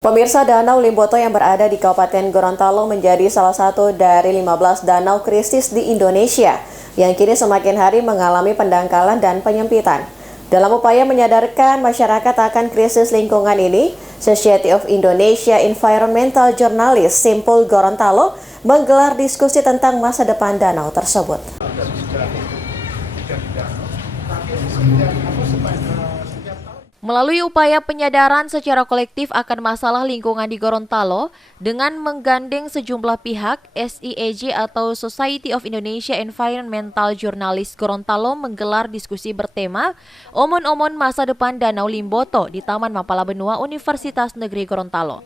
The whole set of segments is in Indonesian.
Pemirsa, Danau Limboto yang berada di Kabupaten Gorontalo menjadi salah satu dari 15 danau krisis di Indonesia yang kini semakin hari mengalami pendangkalan dan penyempitan. Dalam upaya menyadarkan masyarakat akan krisis lingkungan ini, Society of Indonesia Environmental Journalists Simpul Gorontalo menggelar diskusi tentang masa depan danau tersebut. Melalui upaya penyadaran secara kolektif akan masalah lingkungan di Gorontalo dengan menggandeng sejumlah pihak, SIEJ atau Society of Indonesia Environmental Journalists Gorontalo menggelar diskusi bertema Omon-Omon Masa Depan Danau Limboto di Taman Mapala Benua Universitas Negeri Gorontalo.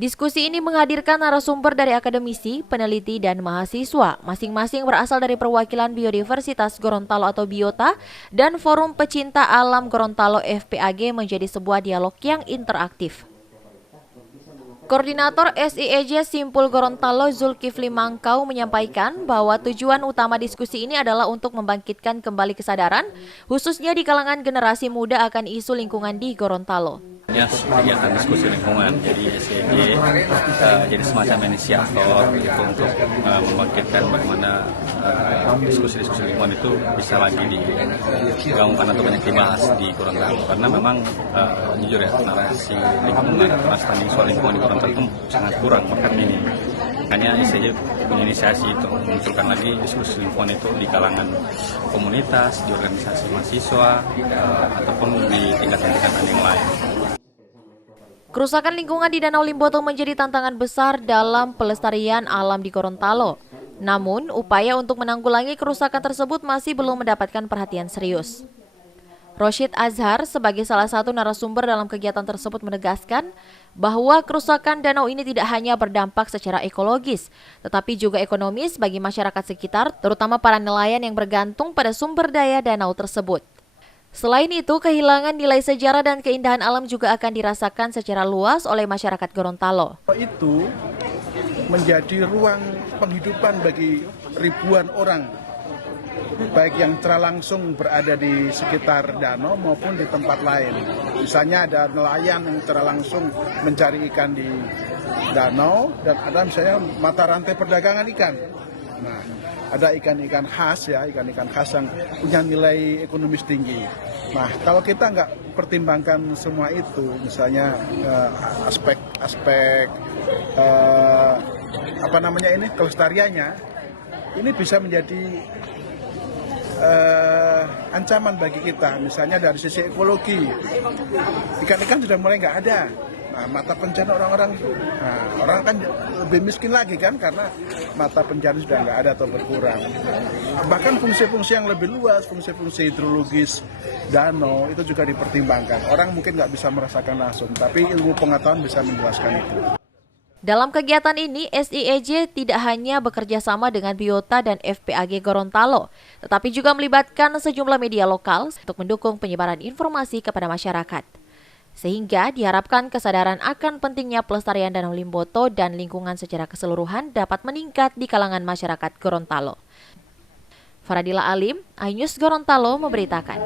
Diskusi ini menghadirkan narasumber dari akademisi, peneliti, dan mahasiswa, masing-masing berasal dari perwakilan Biodiversitas Gorontalo atau Biota dan Forum Pecinta Alam Gorontalo FPAG menjadi sebuah dialog yang interaktif. Koordinator SIEJ Simpul Gorontalo Zulkifli Mangkau menyampaikan bahwa tujuan utama diskusi ini adalah untuk membangkitkan kembali kesadaran, khususnya di kalangan generasi muda akan isu lingkungan di Gorontalo. Kegiatan diskusi lingkungan, jadi SIEJ jadi semacam inisiator itu untuk membangkitkan bagaimana diskusi-diskusi lingkungan itu bisa lagi digaungkan atau banyak dibahas di Gorontalo, karena memang jujur ya, narasi lingkungan atau understanding soal lingkungan di Gorontalo itu sangat kurang bahkan ini. Makanya SIEJ punya inisiasi itu memunculkan lagi diskusi lingkungan itu di kalangan komunitas, di organisasi mahasiswa ataupun di tingkatan-tingkatan yang lain. Kerusakan lingkungan di Danau Limboto menjadi tantangan besar dalam pelestarian alam di Gorontalo. Namun, upaya untuk menanggulangi kerusakan tersebut masih belum mendapatkan perhatian serius. Roshid Azhar sebagai salah satu narasumber dalam kegiatan tersebut menegaskan bahwa kerusakan danau ini tidak hanya berdampak secara ekologis, tetapi juga ekonomis bagi masyarakat sekitar, terutama para nelayan yang bergantung pada sumber daya danau tersebut. Selain itu, kehilangan nilai sejarah dan keindahan alam juga akan dirasakan secara luas oleh masyarakat Gorontalo. Itu menjadi ruang penghidupan bagi ribuan orang, baik yang secara langsung berada di sekitar danau maupun di tempat lain. Misalnya ada nelayan yang secara langsung mencari ikan di danau, dan ada misalnya mata rantai perdagangan ikan. Nah, ada ikan-ikan khas ya, ikan-ikan khas yang punya nilai ekonomis tinggi. Nah, kalau kita nggak pertimbangkan semua itu, misalnya aspek kelestariannya, ini bisa menjadi ancaman bagi kita. Misalnya dari sisi ekologi, ikan-ikan sudah mulai nggak ada. Nah, mata pencarian orang kan lebih miskin lagi kan, karena mata pencarian sudah nggak ada atau berkurang. Bahkan fungsi-fungsi yang lebih luas, fungsi-fungsi hidrologis danau itu juga dipertimbangkan. Orang mungkin nggak bisa merasakan langsung, tapi ilmu pengetahuan bisa menjelaskan itu. Dalam kegiatan ini, SIEJ tidak hanya bekerja sama dengan Biota dan FPAG Gorontalo, tetapi juga melibatkan sejumlah media lokal untuk mendukung penyebaran informasi kepada masyarakat. Sehingga diharapkan kesadaran akan pentingnya pelestarian Danau Limboto dan lingkungan secara keseluruhan dapat meningkat di kalangan masyarakat Gorontalo. Faradila Alim, iNews Gorontalo memberitakan.